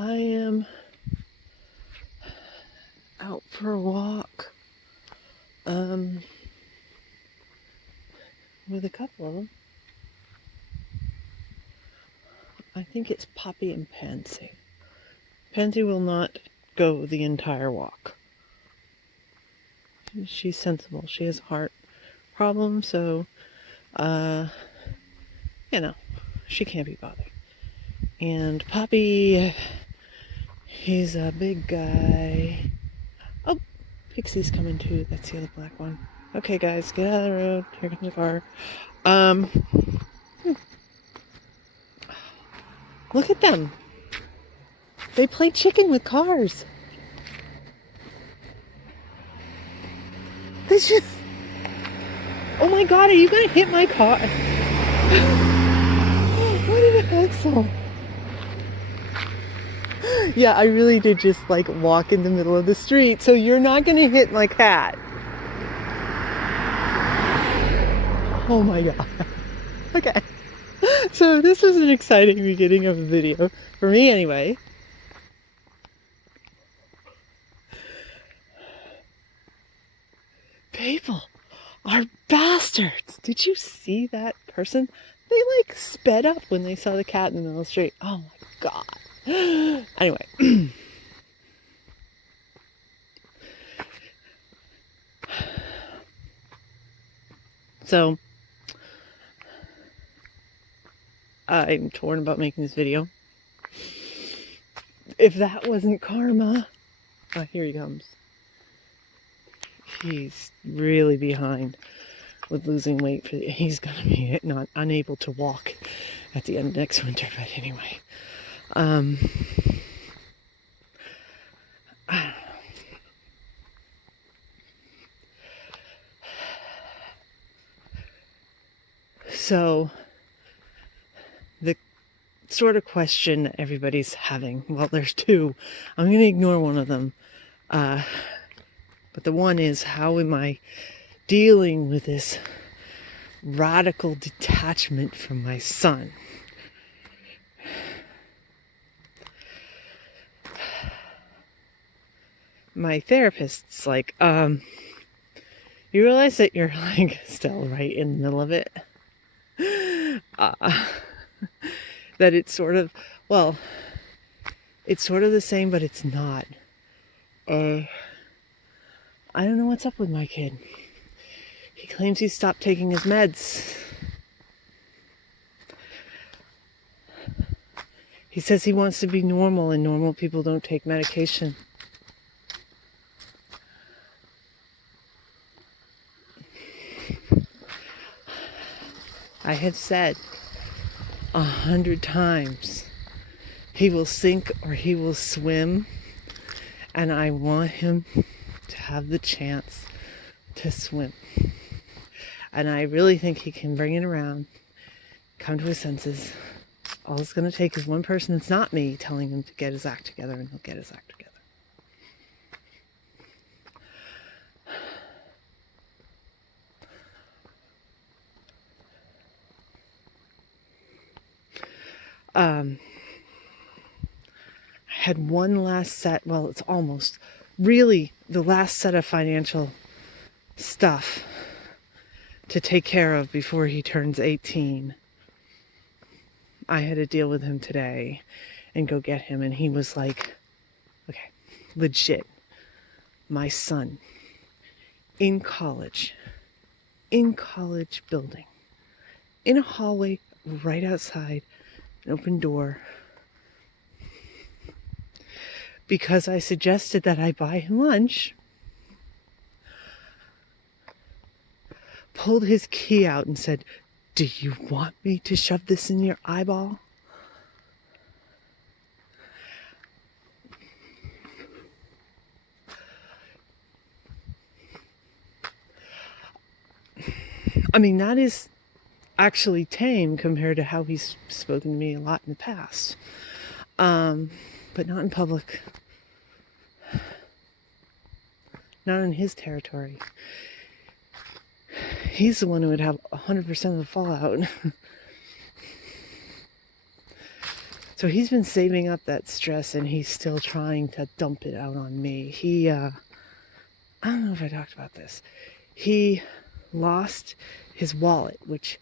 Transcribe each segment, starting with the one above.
I am out for a walk with a couple of them. I think it's Poppy and Pansy. Pansy will not go the entire walk. She's sensible. She has a heart problem, so she can't be bothered. And Poppy, he's a big guy. Oh, Pixie's coming too. That's the other black one. Okay, guys, get out of the road. Here comes the car. Look at them. They play chicken with cars. They just... Oh my God, are you going to hit my car? What an asshole. Yeah, I really did just walk in the middle of the street, so you're not going to hit my cat. Oh my God. Okay. So this was an exciting beginning of a video. For me anyway. People are bastards. Did you see that person? They sped up when they saw the cat in the middle of the street. Oh my God. Anyway. So I'm torn about making this video. If that wasn't karma. Oh, here he comes. He's really behind with losing weight. He's going to be not unable to walk at the end of next winter, but anyway. So the sort of question that everybody's having, well, there's two. I'm going to ignore one of them. But the one is, how am I dealing with this radical detachment from my son? My therapist's like, you realize that you're still right in the middle of it? That it's sort of, well, it's sort of the same, but it's not. I don't know what's up with my kid. He claims he stopped taking his meds. He says he wants to be normal, and normal people don't take medication. I have said 100 times, he will sink or he will swim, and I want him to have the chance to swim. And I really think he can bring it around, come to his senses. All it's going to take is one person that's not me telling him to get his act together, and he'll get his act together. I had one last set, well, it's almost really the last set of financial stuff to take care of before he turns 18. I had to deal with him today and go get him, and he was like, okay, legit, my son in college building, in a hallway right outside, an open door, because I suggested that I buy him lunch, pulled his key out and said, "Do you want me to shove this in your eyeball?" I mean, that is actually tame compared to how he's spoken to me a lot in the past. But not in public. Not in his territory. He's the one who would have 100% of the fallout. So he's been saving up that stress, and he's still trying to dump it out on me. I don't know if I talked about this. He lost his wallet, which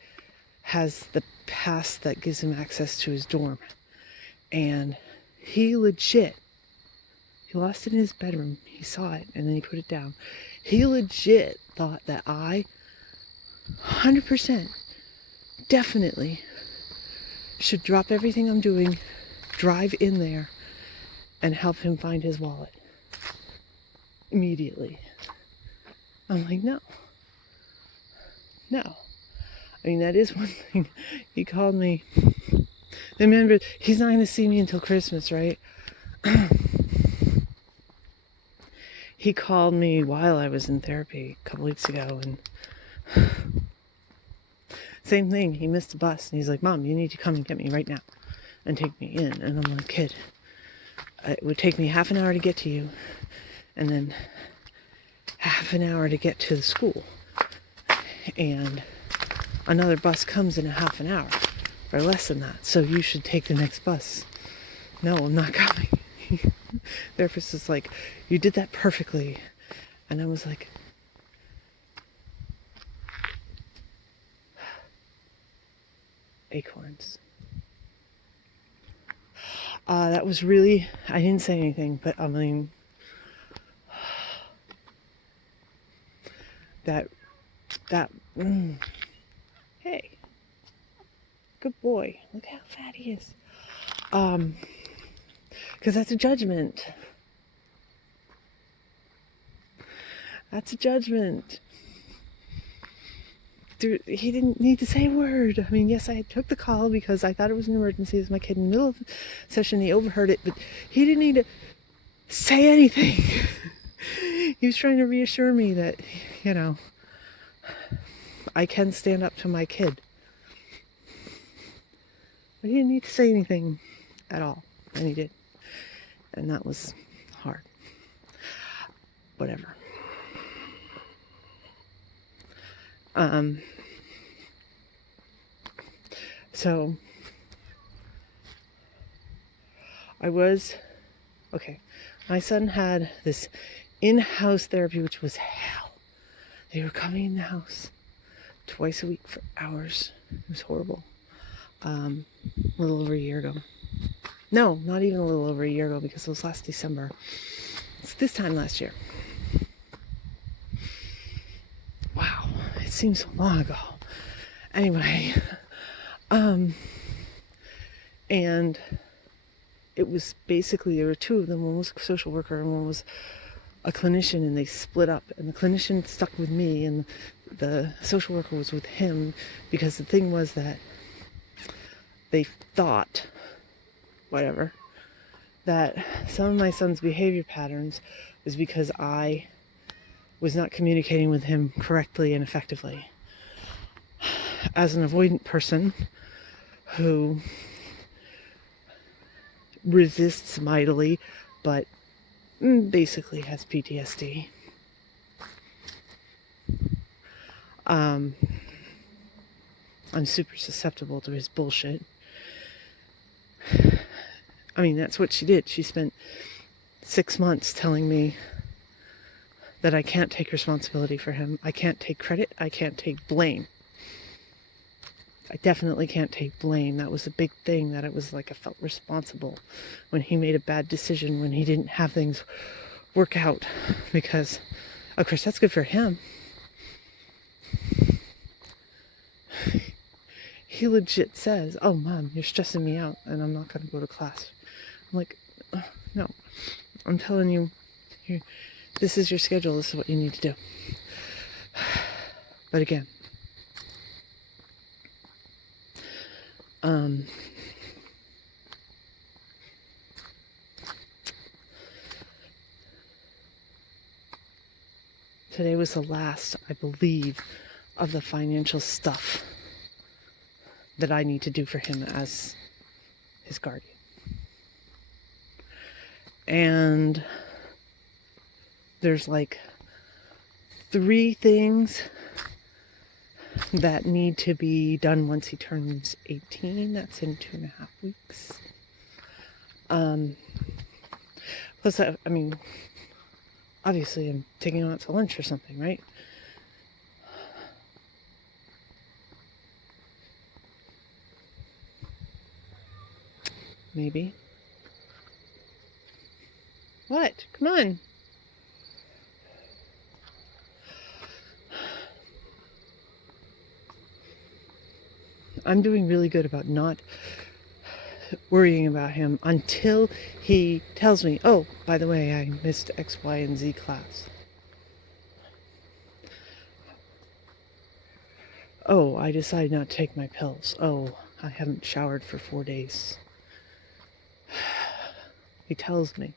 has the pass that gives him access to his dorm. And he lost it in his bedroom. He saw it and then he put it down. He legit thought that I 100% definitely should drop everything I'm doing, drive in there, and help him find his wallet immediately. I'm like, no. I mean, that is one thing. He called me. Remember, he's not going to see me until Christmas, right? He called me while I was in therapy a couple weeks ago, and same thing. He missed the bus, and he's like, Mom, you need to come and get me right now and take me in. And I'm like, kid, it would take me half an hour to get to you, and then half an hour to get to the school. And another bus comes in a half an hour, or less than that. So you should take the next bus. No, I'm not coming. Therapist is like, you did that perfectly. And I was like, acorns. That was really, I didn't say anything, but I mean, hey, good boy. Look how fat he is. Because that's a judgment. That's a judgment. Dude, he didn't need to say a word. I mean, yes, I took the call because I thought it was an emergency. It was my kid in the middle of the session. He overheard it, but he didn't need to say anything. He was trying to reassure me that, you know, I can stand up to my kid. But he didn't need to say anything at all. And he did. And that was hard. Whatever. So my son had this in-house therapy, which was hell. They were coming in the house twice a week for hours. It was horrible. A little over a year ago. No, not even a little over a year ago, because it was last December. It's this time last year. Wow, it seems so long ago. Anyway, and it was basically, there were two of them. One was a social worker and one was a clinician, and they split up, and the clinician stuck with me and the social worker was with him, because the thing was that they thought, whatever, that some of my son's behavior patterns was because I was not communicating with him correctly and effectively. As an avoidant person who resists mightily, but basically has PTSD. I'm super susceptible to his bullshit. I mean, that's what she did. She spent 6 months telling me that I can't take responsibility for him. I can't take credit. I can't take blame. I definitely can't take blame. That was a big thing, that it was like I felt responsible when he made a bad decision, when he didn't have things work out, because of course that's good for him. He legit says, oh Mom, you're stressing me out and I'm not going to go to class. I'm like, no, I'm telling you, this is your schedule, this is what you need to do. But again, today was the last, I believe, of the financial stuff that I need to do for him as his guardian. And there's like 3 things that need to be done once he turns 18. That's in 2.5 weeks. Plus, I mean, obviously I'm taking him out to lunch or something, right? Maybe. What? Come on. I'm doing really good about not worrying about him until he tells me, oh, by the way, I missed X, Y, and Z class. Oh, I decided not to take my pills. Oh, I haven't showered for 4 days. He tells me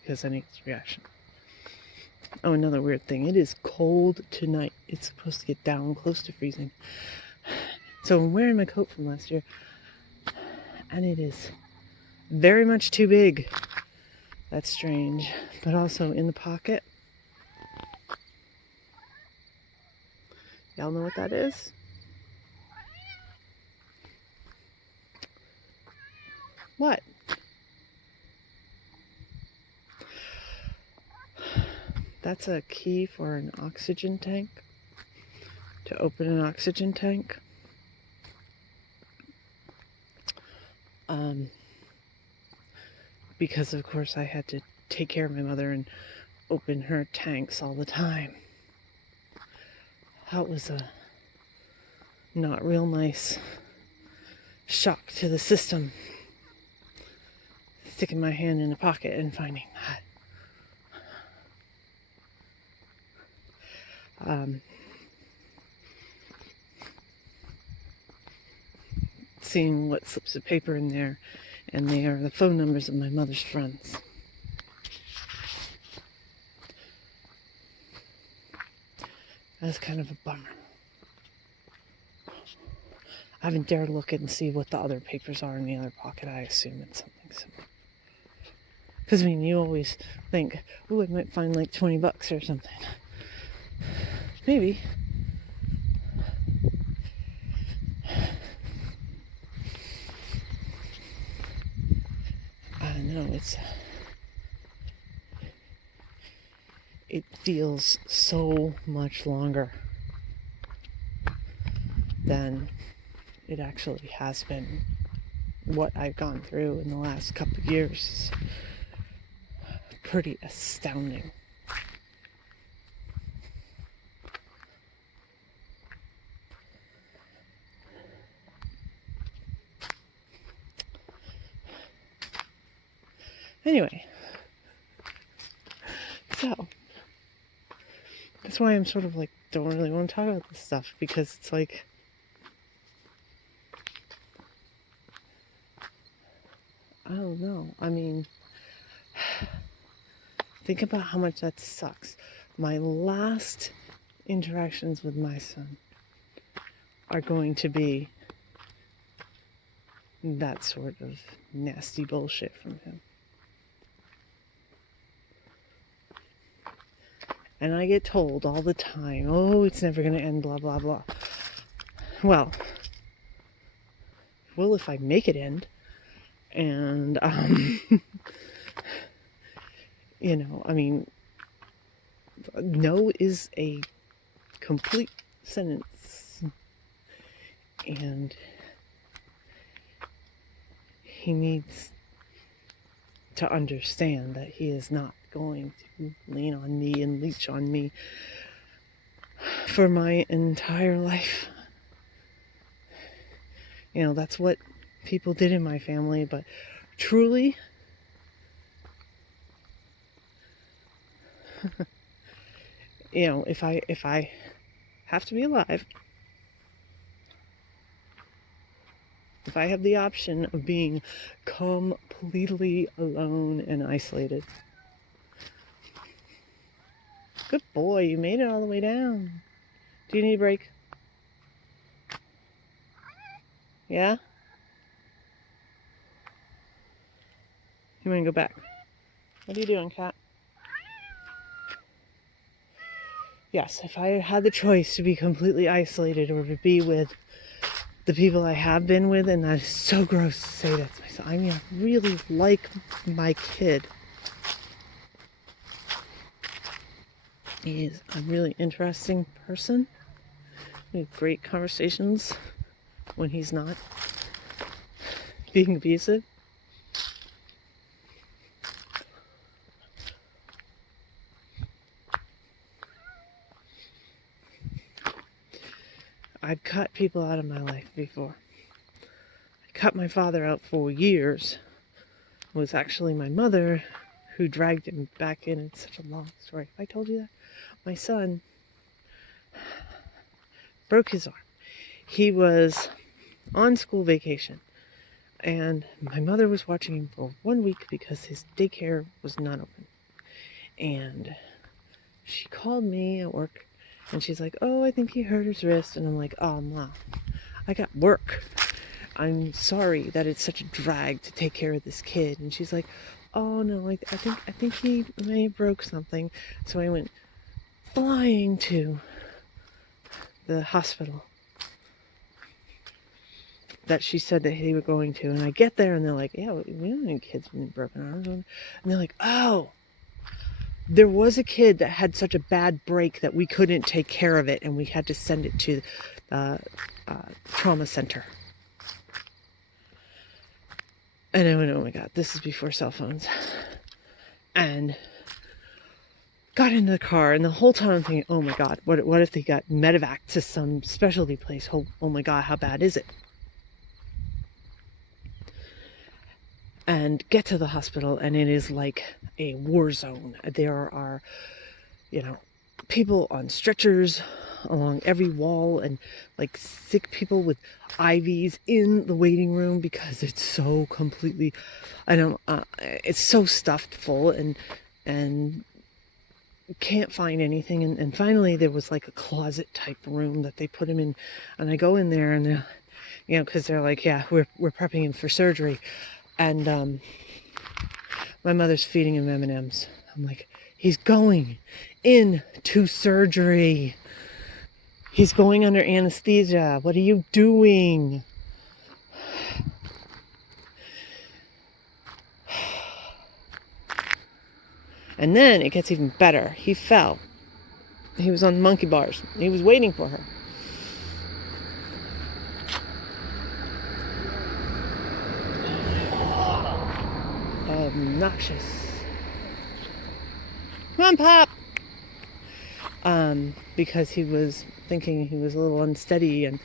because I need his reaction. Oh, another weird thing. It is cold tonight. It's supposed to get down close to freezing. So I'm wearing my coat from last year. And it is very much too big. That's strange. But also in the pocket. Y'all know what that is? What? That's a key for an oxygen tank. To open an oxygen tank. Because of course I had to take care of my mother and open her tanks all the time. That was a not real nice shock to the system. Sticking my hand in a pocket and finding that. Seeing what slips of paper in there, and they are the phone numbers of my mother's friends. That's kind of a bummer. I haven't dared look and see what the other papers are in the other pocket. I assume it's something similar. Because, I mean, you always think, oh, I might find like $20 or something. Maybe. I know, it feels so much longer than it actually has been. What I've gone through in the last couple of years is pretty astounding. Anyway, so that's why I'm sort of like, don't really want to talk about this stuff, because it's like, I don't know. I mean, think about how much that sucks. My last interactions with my son are going to be that sort of nasty bullshit from him. And I get told all the time, oh, it's never going to end, blah, blah, blah. Well, if I make it end. And, you know, I mean, no is a complete sentence. And he needs to understand that he is not going to lean on me and leech on me for my entire life. You know, that's what people did in my family, but truly, you know, if I have to be alive, if I have the option of being completely alone and isolated. Good boy, you made it all the way down. Do you need a break? Yeah? You want to go back? What are you doing, cat? Yes, if I had the choice to be completely isolated or to be with the people I have been with, and that is so gross to say that to myself. I mean, I really like my kid. He's a really interesting person. We have great conversations when he's not being abusive. I've cut people out of my life before. I cut my father out for years. It was actually my mother who dragged him back in. It's such a long story. Have I told you that? My son broke his arm. He was on school vacation, and my mother was watching him for 1 week because his daycare was not open. And she called me at work, and she's like, oh, I think he hurt his wrist. And I'm like, oh, Mom, I got work. I'm sorry that it's such a drag to take care of this kid. And she's like, oh no, I think he may have broke something. So I went flying to the hospital that she said that they were going to. And I get there and they're like, yeah, we don't need kids with broken arms. And they're like, oh, there was a kid that had such a bad break that we couldn't take care of it, and we had to send it to the trauma center. And I went, oh my God, this is before cell phones. And got into the car, and the whole time I'm thinking, oh my God, what if they got medevac to some specialty place? Oh my God, how bad is it? And get to the hospital, and it is like a war zone. There are, people on stretchers along every wall, and like sick people with IVs in the waiting room because it's so completely, it's so stuffed full, and can't find anything. And finally there was like a closet type room that they put him in, and I go in there, and they're, because they're like, yeah, we're prepping him for surgery. And my mother's feeding him M&Ms. I'm like, he's going into surgery. He's going under anesthesia. What are you doing? And then it gets even better. He fell. He was on monkey bars. He was waiting for her. Obnoxious. Come on, Pop! Because he was thinking he was a little unsteady, and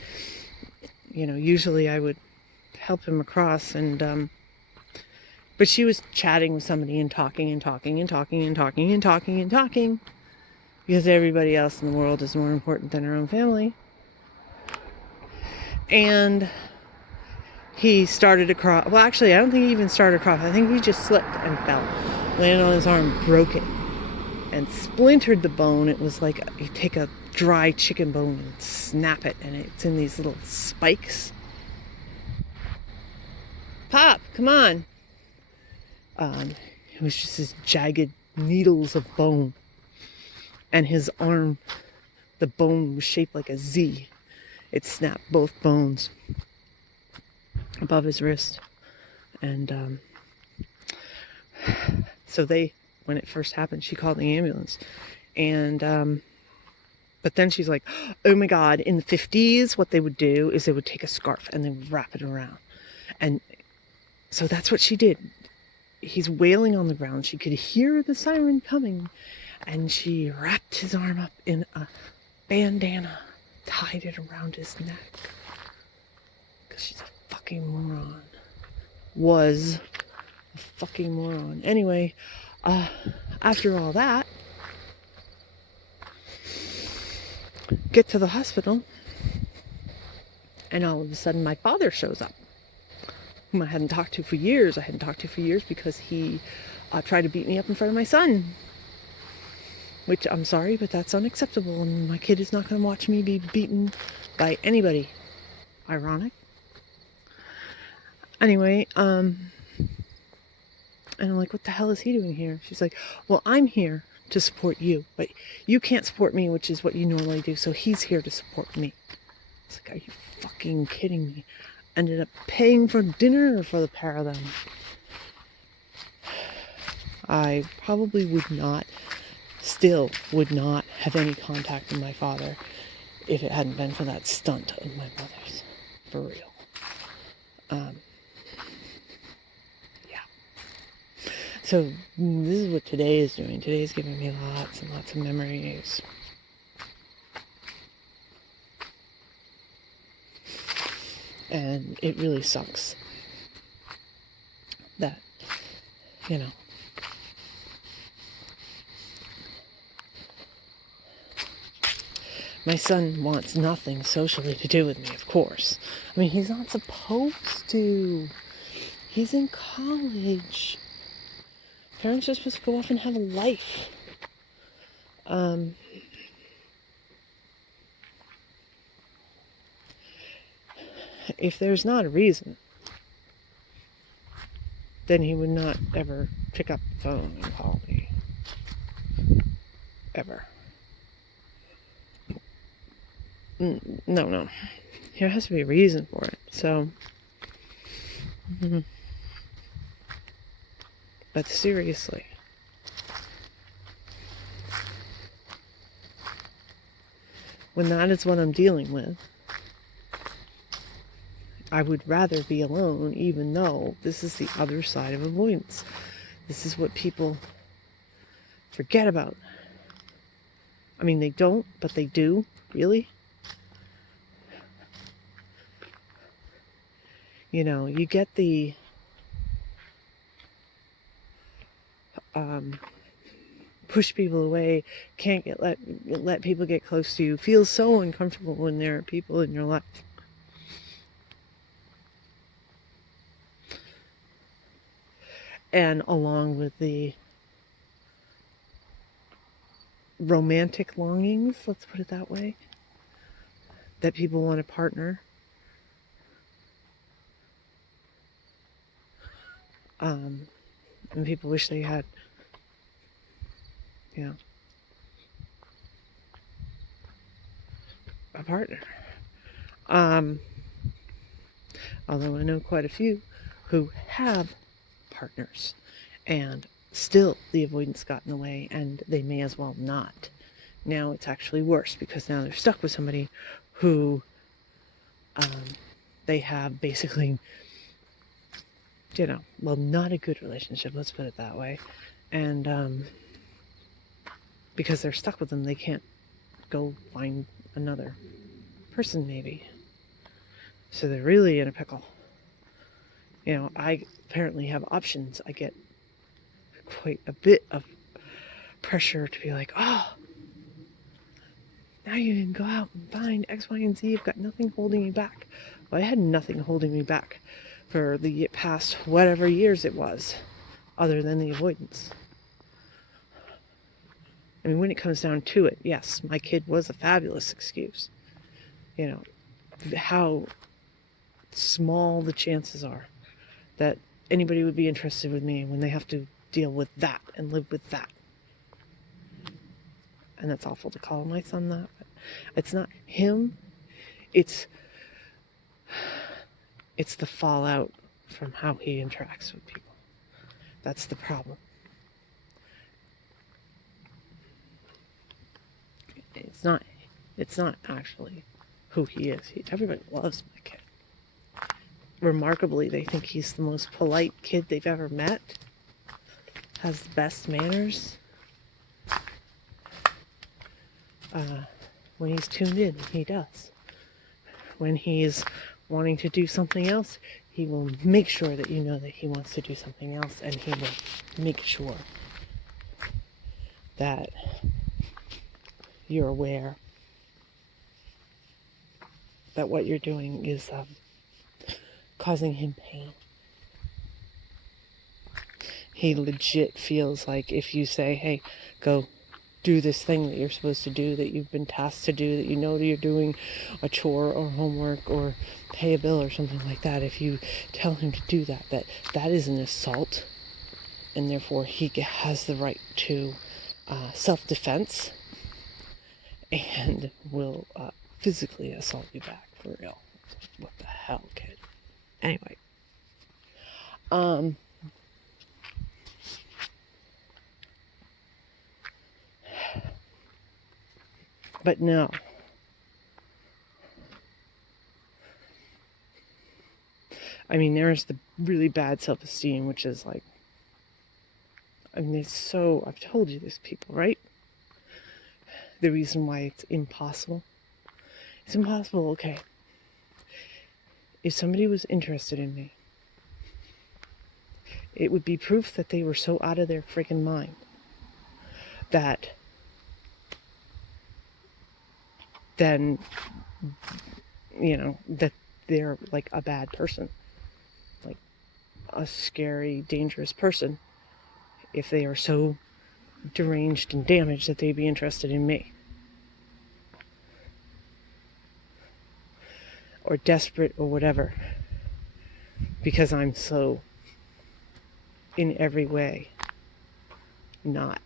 usually I would help him across, and but she was chatting with somebody and talking because everybody else in the world is more important than her own family. And he started to crawl. Well, actually, I don't think he even started to crawl. I think he just slipped and fell, landed on his arm, broke it, and splintered the bone. It was like you take a dry chicken bone and snap it, and it's in these little spikes. Pop, come on. It was just these jagged needles of bone, and his arm, the bone was shaped like a Z. It snapped both bones above his wrist. And so when it first happened, she called the ambulance. And but then she's like, oh my God, in the 50s, what they would do is they would take a scarf and they would wrap it around. And so that's what she did. He's wailing on the ground. She could hear the siren coming, and she wrapped his arm up in a bandana, tied it around his neck. Because she's a fucking moron. Was a fucking moron. Anyway, after all that, get to the hospital, and all of a sudden my father shows up, whom I hadn't talked to for years. Because he tried to beat me up in front of my son. Which, I'm sorry, but that's unacceptable, and my kid is not going to watch me be beaten by anybody. Ironic. Anyway, and I'm like, what the hell is he doing here? She's like, well, I'm here to support you, but you can't support me, which is what you normally do, so he's here to support me. It's like, are you fucking kidding me? Ended up paying for dinner for the pair of them. I probably still would not have any contact with my father if it hadn't been for that stunt of my mother's. For real. Yeah. So this is what today is doing. Today is giving me lots and lots of memories. And it really sucks that, you know, my son wants nothing socially to do with me, of course. I mean, he's not supposed to. He's in college. Parents are supposed to go off and have a life. If there's not a reason, then he would not ever pick up the phone and call me. Ever. No. There has to be a reason for it. So, but seriously, when that is what I'm dealing with, I would rather be alone, even though this is the other side of avoidance. This is what people forget about. I mean, they don't, but they do, really. You know, you get the push people away, can't let people get close to you, feel so uncomfortable when there are people in your life. And along with the romantic longings, let's put it that way, that people want a partner. And people wish they had, you know, a partner. Although I know quite a few who have partners and still the avoidance got in the way, and they may as well not. Now it's actually worse because now they're stuck with somebody who they have basically, you know, well, not a good relationship, let's put it that way. And because they're stuck with them, they can't go find another person, maybe. So they're really in a pickle. You know, I apparently have options. I get quite a bit of pressure to be like, oh, now you can go out and find X, Y, and Z. You've got nothing holding you back. Well, I had nothing holding me back for the past whatever years it was, other than the avoidance. I mean, when it comes down to it, yes, my kid was a fabulous excuse. You know, how small the chances are that anybody would be interested with me when they have to deal with that and live with that. And that's awful to call my son that, but it's not him. It's the fallout from how he interacts with people. That's the problem. It's not actually who he is. Everybody loves my kid. Remarkably, they think he's the most polite kid they've ever met. Has the best manners. When he's tuned in, he does. When he's wanting to do something else, he will make sure that you know that he wants to do something else, and he will make sure that you're aware that what you're doing is causing him pain. He legit feels like if you say, hey, go do this thing that you're supposed to do, that you've been tasked to do, that you know that you're doing a chore or homework or pay a bill or something like that, if you tell him to do that, that is an assault, and therefore he has the right to self-defense and will physically assault you back. For real. What the hell, kid? Anyway. But no. I mean, there's the really bad self-esteem, which is like, I mean, it's so, I've told you this, people, right? The reason why it's impossible. It's impossible, okay. If somebody was interested in me, it would be proof that they were so out of their freaking mind that then, that they're like a bad person, like a scary, dangerous person, if they are so deranged and damaged that they'd be interested in me. Or desperate or whatever, because I'm so in every way not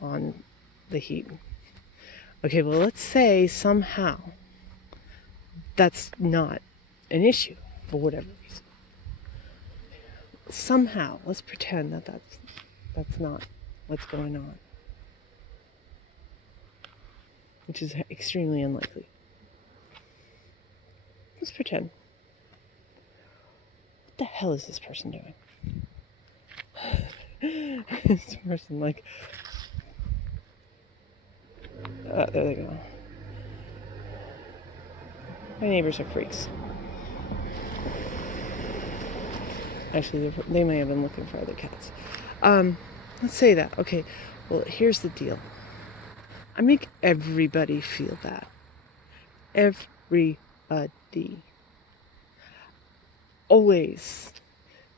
on the heat. Okay, well, let's say somehow that's not an issue for whatever reason. Somehow, let's pretend that that's not what's going on, which is extremely unlikely. Let's pretend. What the hell is this person doing? This person, like, there they go. My neighbors are freaks. Actually, they may have been looking for other cats. Let's say that. Okay, well, here's the deal. I make everybody feel bad. Everybody. Always.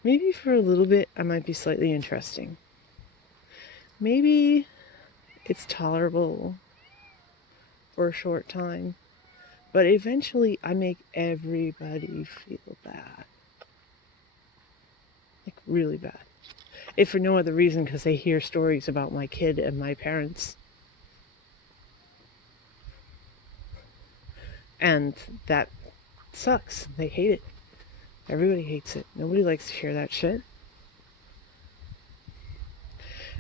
Maybe for a little bit, I might be slightly interesting. Maybe it's tolerable for a short time. But eventually, I make everybody feel bad. Like, really bad. If for no other reason, because they hear stories about my kid and my parents. And that sucks. They hate it. Everybody hates it. Nobody likes to hear that shit.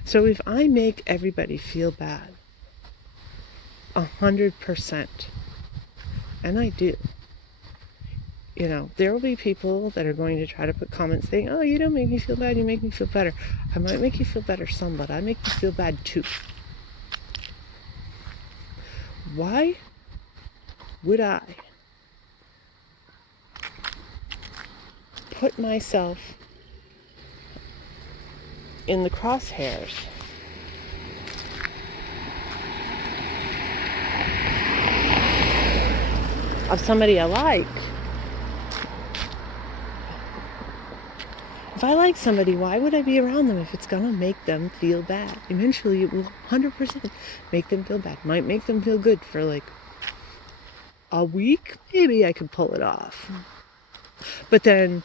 So if I make everybody feel bad, 100%, and I do, there will be people that are going to try to put comments saying, oh, you don't make me feel bad, you make me feel better. I might make you feel better some, but I make you feel bad too. Why would I put myself in the crosshairs of somebody I like? If I like somebody, why would I be around them if it's gonna make them feel bad? Eventually it will 100% make them feel bad. Might make them feel good for like a week. Maybe I could pull it off. But then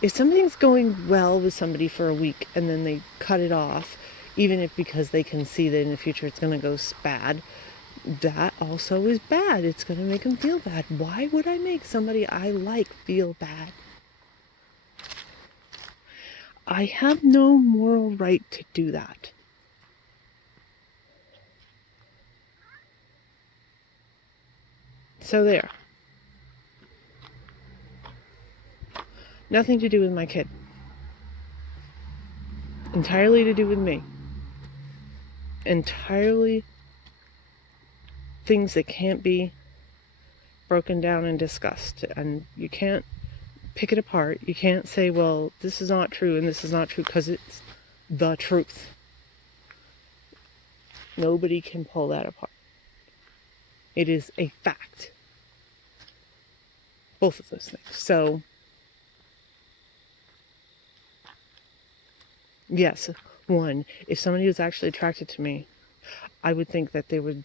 if something's going well with somebody for a week and then they cut it off, even if because they can see that in the future it's gonna go bad, that also is bad. It's gonna make them feel bad. Why would I make somebody I like feel bad? I have no moral right to do that. So there. Nothing to do with my kid. Entirely to do with me. Entirely things that can't be broken down and discussed. And you can't pick it apart. You can't say, well, this is not true and this is not true, because it's the truth. Nobody can pull that apart. It is a fact. Both of those things. So, yes, one, if somebody was actually attracted to me, I would think that they were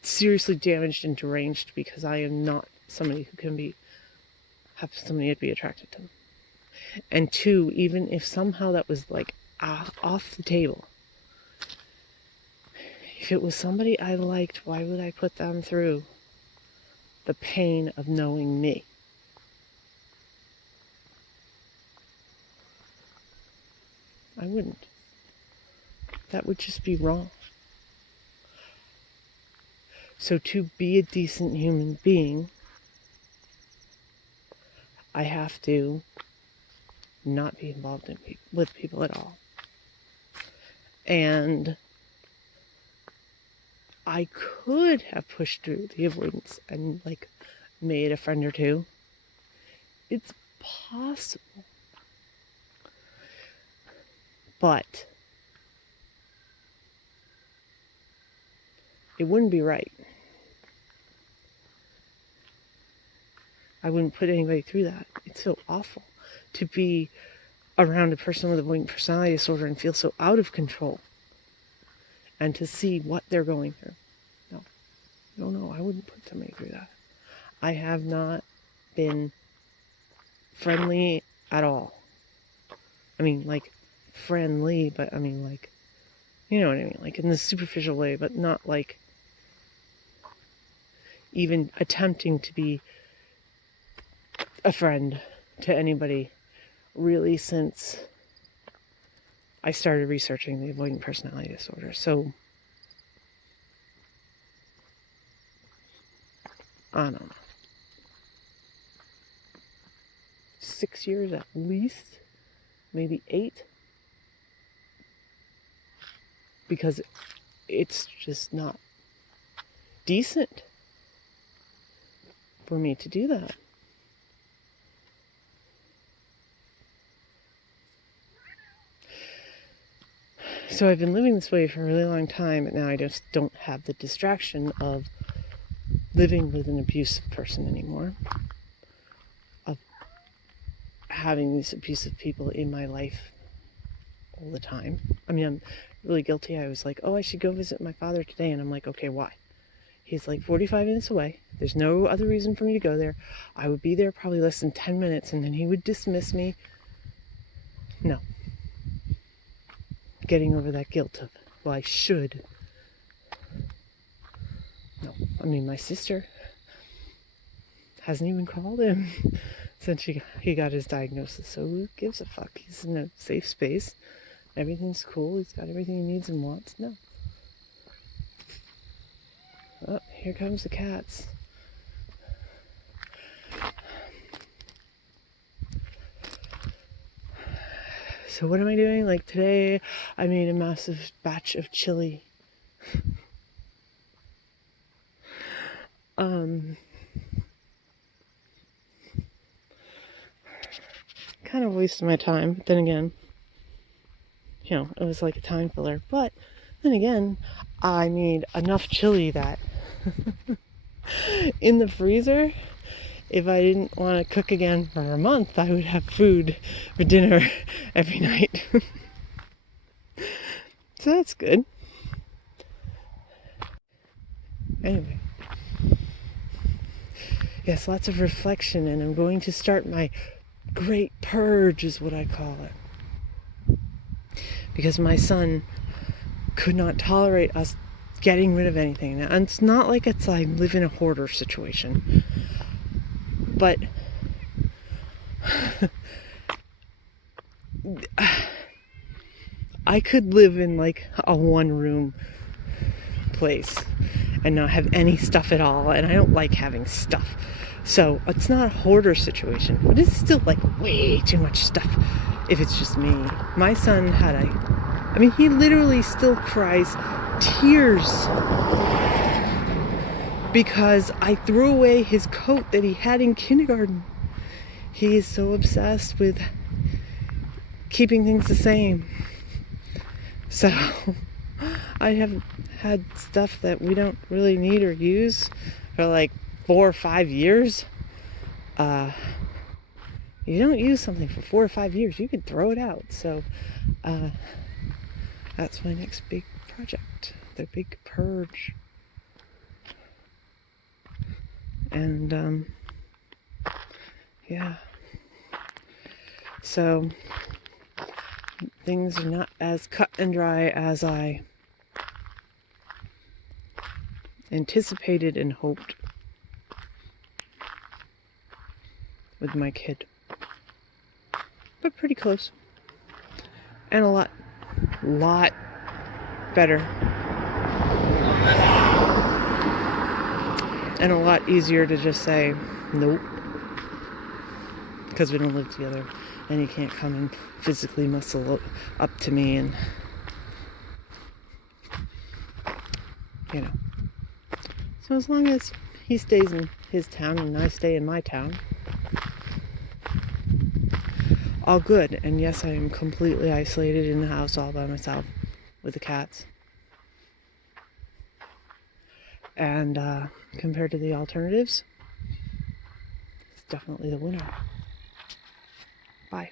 seriously damaged and deranged, because I am not somebody who can have somebody to be attracted to them. And two, even if somehow that was like off the table, if it was somebody I liked, why would I put them through the pain of knowing me. I wouldn't. That would just be wrong. So to be a decent human being, I have to not be involved with people at all. And I could have pushed through the avoidance and like made a friend or two. It's possible. But it wouldn't be right. I wouldn't put anybody through that. It's so awful to be around a person with avoidant personality disorder and feel so out of control, and to see what they're going through. No, I wouldn't put somebody through that. I have not been friendly at all. I mean, like, friendly, but I mean, like, you know what I mean? Like, in the superficial way, but not, like, even attempting to be a friend to anybody, really, since I started researching the avoidant personality disorder. So, I don't know. 6 years at least, maybe 8. Because it's just not decent for me to do that. So I've been living this way for a really long time, and now I just don't have the distraction of living with an abusive person anymore, of having these abusive people in my life all the time. I mean, I'm really guilty. I was like, oh, I should go visit my father today, and I'm like, okay, why? He's like 45 minutes away. There's no other reason for me to go there. I would be there probably less than 10 minutes, and then he would dismiss me. No. Getting over that guilt of, well, I should. No. I mean, my sister hasn't even called him since he got his diagnosis. So who gives a fuck? He's in a safe space. Everything's cool. He's got everything he needs and wants. No. Oh, here comes the cats. So what am I doing? Like today, I made a massive batch of chili. Kind of wasted my time. But then again, you know, it was like a time filler. But then again, I made enough chili that in the freezer, if I didn't want to cook again for a month, I would have food for dinner every night. So that's good. Anyway. Yes, lots of reflection, and I'm going to start my great purge, is what I call it. Because my son could not tolerate us getting rid of anything. Now, and it's not like I live in a hoarder situation. But I could live in like a one-room place and not have any stuff at all, and I don't like having stuff. So it's not a hoarder situation, but it's still like way too much stuff if it's just me. My son he literally still cries tears because I threw away his coat that he had in kindergarten. He is so obsessed with keeping things the same. So I have had stuff that we don't really need or use for like 4 or 5 years. You don't use something for 4 or 5 years, you can throw it out. So that's my next big project, the big purge. And yeah, so things are not as cut and dry as I anticipated and hoped. with my kid. But pretty close. And a lot better. And a lot easier to just say, nope. Because we don't live together. And you can't come and physically muscle up to me and, you know. So as long as he stays in his town and I stay in my town, all good. And yes, I am completely isolated in the house all by myself with the cats. And compared to the alternatives, it's definitely the winner. Bye.